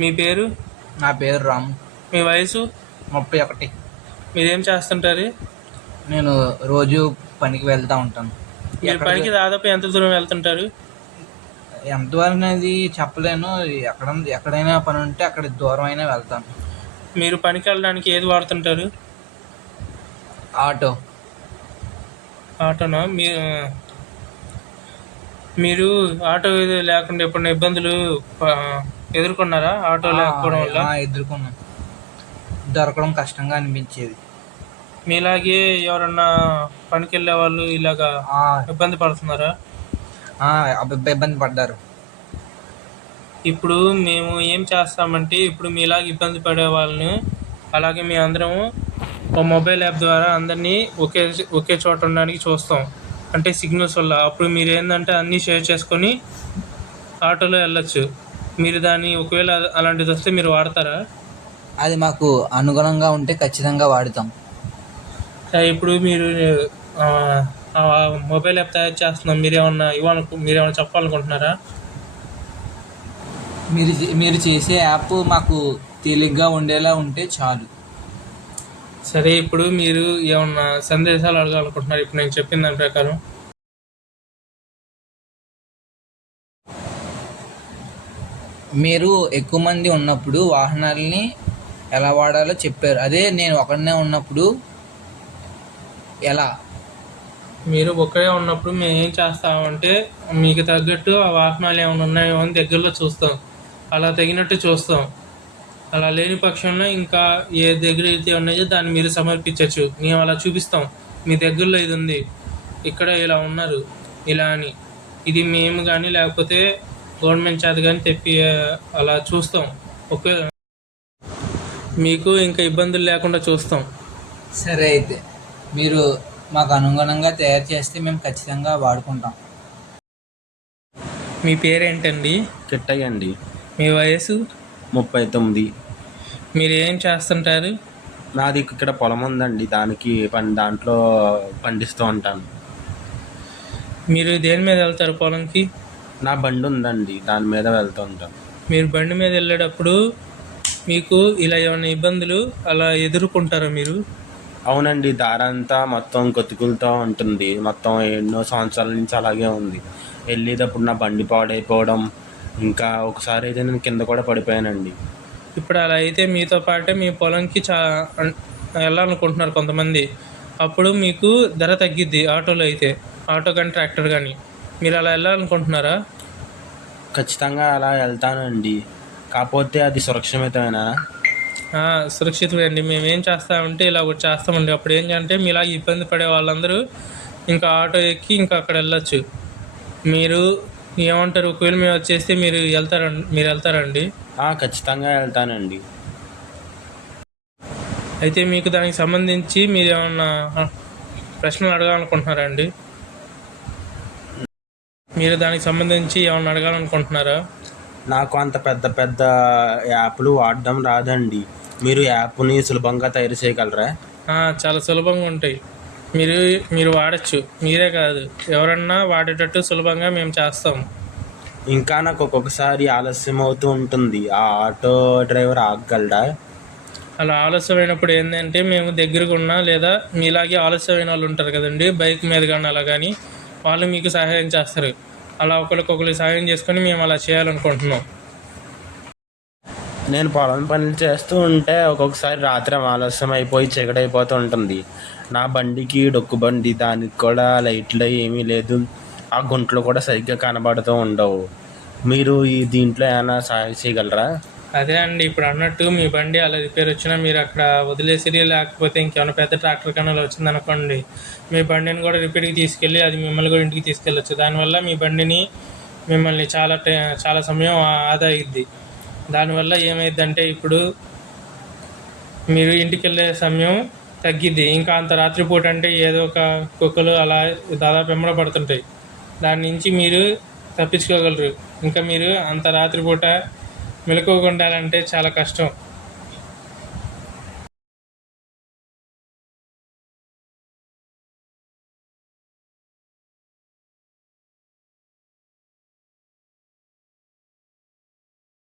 మీ పేరు? నా పేరు రాము. మీ వయసు? 31. మీరేం చేస్తుంటారు? నేను రోజు పనికి వెళ్తూ ఉంటాను. మీరు పనికి దాదాపు ఎంత దూరం వెళ్తుంటారు? ఎంతవరకు అనేది చెప్పలేను. ఎక్కడైనా పని ఉంటే అక్కడ దూరం అయినా వెళ్తాను. మీరు పనికి వెళ్ళడానికి ఏది వాడుతుంటారు? ఆటో. ఆటోనా? మీరు ఆటో ఇది లేకుండా ఎప్పుడైనా ఇబ్బందులు ఎదుర్కొన్నారా ఆటో లేకపోవడం వల్ల? ఎదుర్కొన్నాను. దొరకడం కష్టంగా అనిపించేది. మీలాగే ఎవరన్నా పనికి వెళ్ళే వాళ్ళు ఇలాగా ఇబ్బంది పడుతున్నారా? ఇబ్బంది పడ్డారు. ఇప్పుడు మేము ఏం చేస్తామంటే, ఇప్పుడు మీలాగా ఇబ్బంది పడే వాళ్ళని అలాగే మీ అందరము ఒక మొబైల్ యాప్ ద్వారా అందరినీ ఒకే చోట ఉండడానికి చూస్తాం. అంటే సిగ్నల్స్ వల్ల. అప్పుడు మీరు ఏంటంటే అన్నీ షేర్ చేసుకొని ఆటోలో వెళ్ళొచ్చు. మీరు దాన్ని ఒకవేళ అలాంటిది వస్తే మీరు వాడతారా? అది మాకు అనుగుణంగా ఉంటే ఖచ్చితంగా వాడుతాం. ఇప్పుడు మీరు మొబైల్ యాప్ తయారు చేస్తున్నాం, మీరేమన్నా చెప్పాలనుకుంటున్నారా? మీరు చేసే యాప్ మాకు తేలిగ్గా ఉండేలా ఉంటే చాలు. సరే, ఇప్పుడు మీరు ఏమన్నా సందేశాలు అడగాలనుకుంటున్నారు ఇప్పుడు నేను చెప్పిన దాని ప్రకారం? మీరు ఎక్కువ మంది ఉన్నప్పుడు వాహనాలని ఎలా వాడాలో చెప్పారు. అదే నేను ఒకడినే ఉన్నప్పుడు ఎలా? మీరు ఒక్కడే ఉన్నప్పుడు మేము ఏం చేస్తామంటే, మీకు తగ్గట్టు ఆ వాహనాలు ఏమైనా ఉన్నాయో అని దగ్గరలో చూస్తాం. అలా తగినట్టు చూస్తాం. అలా లేని పక్షంలో ఇంకా ఏ దగ్గర అయితే ఉన్నాయో దాన్ని మీరు సమర్పించవచ్చు. మేము అలా చూపిస్తాం. మీ దగ్గరలో ఇది ఉంది, ఇక్కడ ఇలా ఉన్నారు, ఇలా అని. ఇది మేము కానీ లేకపోతే గవర్నమెంట్ చేత కానీ తెప్పి అలా చూస్తాం. ఓకే, మీకు ఇంకా ఇబ్బందులు లేకుండా చూస్తాం. సరే, అయితే మీరు మాకు అనుగుణంగా తయారు చేస్తే మేము ఖచ్చితంగా వాడుకుంటాం. మీ పేరేంటండి? కిట్టయ్య అండి. మీ వయసు? 39. మీరు ఏం చేస్తుంటారు? నాది ఇక్కడ పొలం ఉందండి, దాంట్లో పండిస్తూ ఉంటాను. మీరు దేని మీద వెళ్తారు పొలంకి? నా బండి ఉందండి, దాని మీద వెళ్తూ ఉంటాను. మీరు బండి మీద వెళ్ళేటప్పుడు మీకు ఇలా ఏమైనా ఇబ్బందులు అలా ఎదుర్కొంటారా మీరు? అవునండి, దారంతా మొత్తం గతుకులతో ఉంటుంది. మొత్తం ఎన్నో సంవత్సరాల నుంచి అలాగే ఉంది. వెళ్ళేటప్పుడు నా బండి పాడైపోవడం, ఇంకా ఒకసారి అయితే నేను కింద కూడా పడిపోయానండి. ఇప్పుడు అలా అయితే మీతో పాటే మీ పొలంకి వెళ్ళాలనుకుంటున్నారు కొంతమంది. అప్పుడు మీకు ధర తగ్గిద్ది ఆటోలో అయితే, ఆటో కానీ ట్రాక్టర్ కానీ. మీరు అలా వెళ్ళాలనుకుంటున్నారా? ఖచ్చితంగా అలా వెళ్తానండి. కాకపోతే అది సురక్షితమేనా? సురక్షితమే అండి. మేము ఏం చేస్తామంటే ఇలా ఒకటి చేస్తామండి. అప్పుడు ఏంటంటే మీలా ఇబ్బంది పడే వాళ్ళందరూ ఇంకా ఆటో ఎక్కి ఇంకా అక్కడ వెళ్ళొచ్చు. మీరు ఏమంటారు? ఒకవేళ మేము వచ్చేస్తే మీరు వెళ్తారండి? ఖచ్చితంగా వెళ్తానండి. అయితే మీకు దానికి సంబంధించి మీరు ఏమన్నా ప్రశ్నలు అడగాలనుకుంటున్నారా అండి? మీరు దానికి సంబంధించి ఏమన్నా అడగాలనుకుంటున్నారా? నాకు అంత పెద్ద పెద్ద యాప్లు వాడడం రాదండి. మీరు యాప్ని సులభంగా తయారు చేయగలరా? చాలా సులభంగా ఉంటాయి. మీరు వాడచ్చు. మీరే కాదు, ఎవరన్నా వాడేటట్టు సులభంగా మేము చేస్తాం. ఇంకా నాకు ఒక్కొక్కసారి ఆలస్యం అవుతూ ఉంటుంది. ఆ ఆటో డ్రైవర్ ఆగగలడా? అలా ఆలస్యమైనప్పుడు ఏంటంటే మేము దగ్గరగా ఉన్నా లేదా మీలాగే ఆలస్యమైన వాళ్ళు ఉంటారు కదండి, బైక్ మీద కానీ అలా కానీ, వాళ్ళు మీకు సహాయం చేస్తారు. అలా ఒకరికి సహాయం చేసుకొని మేము అలా చేయాలనుకుంటున్నాం. నేను పొలం పనులు చేస్తూ ఉంటే ఒక్కొక్కసారి రాత్రి ఆలస్యం అయిపోయి చీకటి అయిపోతూ ఉంటుంది. నా బండికి డొక్కు బండి, దానికి కూడా లైట్లు ఏమీ లేదు. ఆ గుంటలు కూడా సరిగ్గా కనబడుతూ ఉండవు. మీరు దీంట్లో ఏమైనా సహాయం చేయగలరా? అదే అండి, ఇప్పుడు అన్నట్టు మీ బండి అలా రిపేర్ వచ్చినా మీరు అక్కడ వదిలేసిరి, లేకపోతే ఇంకేమైనా పెద్ద ట్రాక్టర్ కన్నా వచ్చిందనుకోండి, మీ బండిని కూడా రిపేర్కి తీసుకెళ్ళి అది మిమ్మల్ని కూడా ఇంటికి తీసుకెళ్ళచ్చు. దానివల్ల మీ బండిని మిమ్మల్ని చాలా సమయం ఆదా అయ్యిద్ది. దానివల్ల ఏమైందంటే ఇప్పుడు మీరు ఇంటికి వెళ్ళే సమయం తగ్గిద్ది. ఇంకా అంత రాత్రిపూట అంటే ఏదో ఒక కుక్కలు అలా దాదాపు వెంబడ పడుతుంటాయి. దాని నుంచి మీరు తప్పించుకోగలరు. ఇంకా మీరు అంత రాత్రిపూట మెలకువగా ఉండాలంటే చాలా కష్టం.